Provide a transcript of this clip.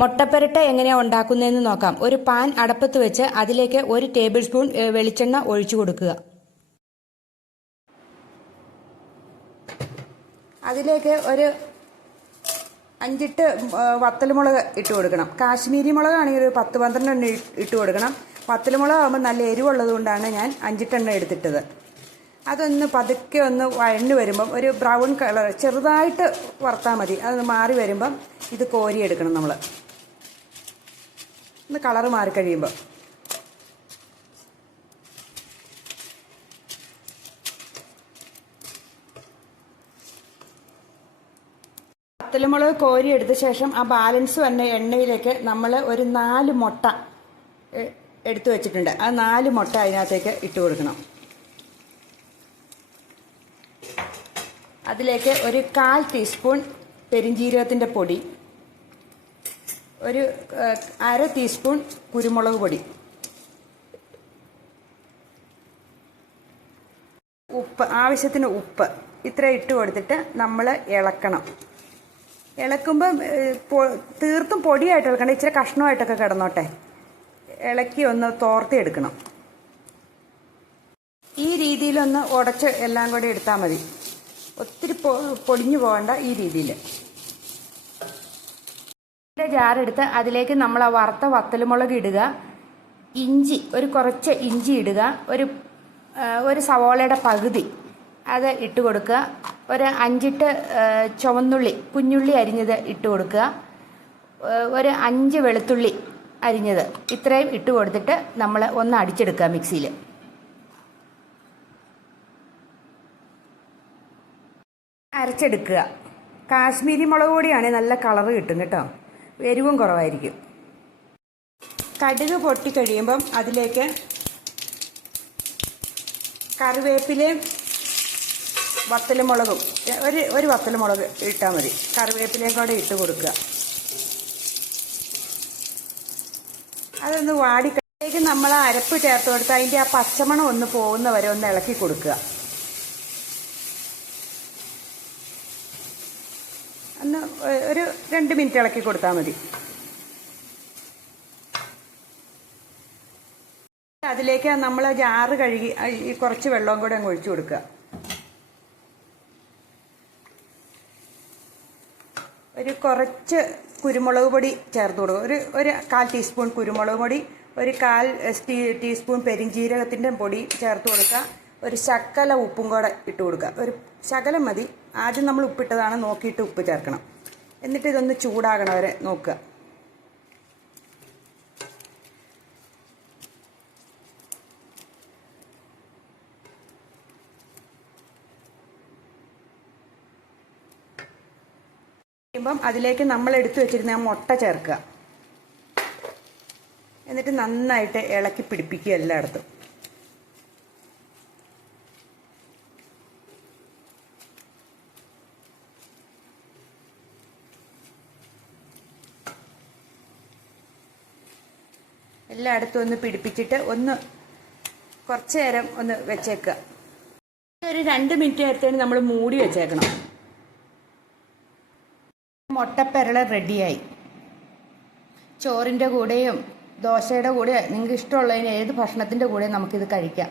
മുട്ടപ്പരട്ട എങ്ങനെയാണ് ഉണ്ടാക്കുന്നതെന്ന് നോക്കാം. ഒരു പാൻ അടപ്പത്ത് വെച്ച് അതിലേക്ക് 1 ടേബിൾ സ്പൂൺ വെളിച്ചെണ്ണ ഒഴിച്ചു കൊടുക്കുക. അതിലേക്ക് ഒരു 5 വത്തൽമുളക് ഇട്ട് കൊടുക്കണം. കാശ്മീരി മുളകാണെങ്കിൽ ഒരു 10-12 എണ്ണം ഇട്ട് കൊടുക്കണം. വത്തൽമുളക് ആകുമ്പോൾ നല്ല എരിവുള്ളത് കൊണ്ടാണ് ഞാൻ 5 എണ്ണം എടുത്തിട്ടത്. അതൊന്ന് പതുക്കെ ഒന്ന് വഴന്നു വരുമ്പം ഒരു ബ്രൗൺ കളർ ചെറുതായിട്ട് വറുത്താൽ മതി. അത് മാറി വരുമ്പം ഇത് കോരിയെടുക്കണം. നമ്മൾ ഒന്ന് കളറ് മാറിക്കഴിയുമ്പോൾ വത്തൽമുളക് കോരിയെടുത്ത ശേഷം ആ ബാലൻസ് വന്ന എണ്ണയിലേക്ക് നമ്മൾ ഒരു 4 മുട്ട എടുത്തു വെച്ചിട്ടുണ്ട്. ആ 4 മുട്ട അതിനകത്തേക്ക് ഇട്ട് കൊടുക്കണം. അതിലേക്ക് ഒരു 1/4 ടീസ്പൂൺ പെരിഞ്ജീരകത്തിൻ്റെ പൊടി, ഒരു 1/2 ടീസ്പൂൺ കുരുമുളക് പൊടി, ഉപ്പ്, ആവശ്യത്തിന് ഉപ്പ്, ഇത്ര ഇട്ട് കൊടുത്തിട്ട് നമ്മൾ ഇളക്കണം. ഇളക്കുമ്പം തീർത്തും പൊടിയായിട്ട് ഇളക്കണം. ഇച്ചിരി കഷ്ണമായിട്ടൊക്കെ കിടന്നോട്ടെ. ഇളക്കി ഒന്ന് തോർത്തിയെടുക്കണം. ഈ രീതിയിലൊന്ന് ഉടച്ച് എല്ലാം കൂടി എടുത്താൽ മതി. ഒത്തിരി പൊടിഞ്ഞു പോകണ്ട. ഈ രീതിയിൽ ജാറെടുത്ത് അതിലേക്ക് നമ്മൾ ആ വറുത്ത വത്തൽമുളക് ഇടുക. ഇഞ്ചി, കുറച്ച് ഇഞ്ചി ഇടുക. ഒരു സവോളയുടെ പകുതി അത് ഇട്ട് കൊടുക്കുക. ഒരു 5 ചുവന്നുള്ളി കുഞ്ഞുള്ളി അരിഞ്ഞത് ഇട്ട് കൊടുക്കുക. ഒരു 5 വെളുത്തുള്ളി അരിഞ്ഞത്, ഇത്രയും ഇട്ട് കൊടുത്തിട്ട് നമ്മൾ ഒന്ന് അടിച്ചെടുക്കുക മിക്സിയിൽ. അരച്ചെടുക്കുക. കാശ്മീരി മുളക് പൊടിയാണെങ്കിൽ നല്ല കളറ് കിട്ടും കേട്ടോ. എരിവും കുറവായിരിക്കും. കടുക് പൊട്ടിക്കഴിയുമ്പം അതിലേക്ക് കറിവേപ്പിലയും വത്തൽമുളകും, ഒരു വത്തൽമുളക് ഇട്ടാൽ മതി. കറിവേപ്പിലയും കൂടെ ഇട്ട് കൊടുക്കുക. അതൊന്ന് വാടിക്കഴിയുമ്പോഴേക്കും നമ്മൾ അരപ്പ് ചേർത്ത് കൊടുത്ത് അതിൻ്റെ ആ പച്ചമണം ഒന്ന് പോകുന്ന വരെ ഒന്ന് ഇളക്കി കൊടുക്കുക. ഒന്ന് ഒരു 2 മിനിറ്റ് ഇളക്കി കൊടുത്താൽ മതി. അതിലേക്ക് നമ്മൾ ജാറ് കഴുകി കുറച്ച് വെള്ളവും കൂടെ അങ്ങ് ഒഴിച്ചു കൊടുക്കുക. കുറച്ച് കുരുമുളക് പൊടി ചേർത്ത് കൊടുക്കുക. ഒരു 1/4 ടീസ്പൂൺ കുരുമുളക് പൊടി, ഒരു 1/4 ടീസ്പൂൺ പെരിഞ്ജീരകത്തിൻ്റെ പൊടി ചേർത്ത് കൊടുക്കുക. ഒരു ശകല ഉപ്പും കൂടെ ഇട്ട് കൊടുക്കുക. ഒരു ശകലം മതി. ആദ്യം നമ്മൾ ഉപ്പിട്ടതാണ്, നോക്കിയിട്ട് ഉപ്പ് ചേർക്കണം. എന്നിട്ട് ഇതൊന്ന് ചൂടാകണ വരെ നോക്കുക. അതിലേക്ക് നമ്മൾ എടുത്തു വെച്ചിരുന്ന ആ മുട്ട ചേർക്കുക. എന്നിട്ട് നന്നായിട്ട് ഇളക്കി പിടിപ്പിക്കുക എല്ലായിടത്തും. എല്ലായിടത്തും ഒന്ന് പിടിപ്പിച്ചിട്ട് കുറച്ച് നേരം ഒന്ന് വെച്ചേക്കുക. ഒരു 2 മിനിറ്റ് നേരത്തേന് നമ്മൾ മൂടി വെച്ചേക്കണം. മുട്ടപ്പരള റെഡിയായി. ചോറിൻ്റെ കൂടെയും ദോശയുടെ കൂടെയും നിങ്ങൾക്ക് ഇഷ്ടമുള്ളതിന് ഏത് ഭക്ഷണത്തിൻ്റെ കൂടെയും നമുക്കിത് കഴിക്കാം.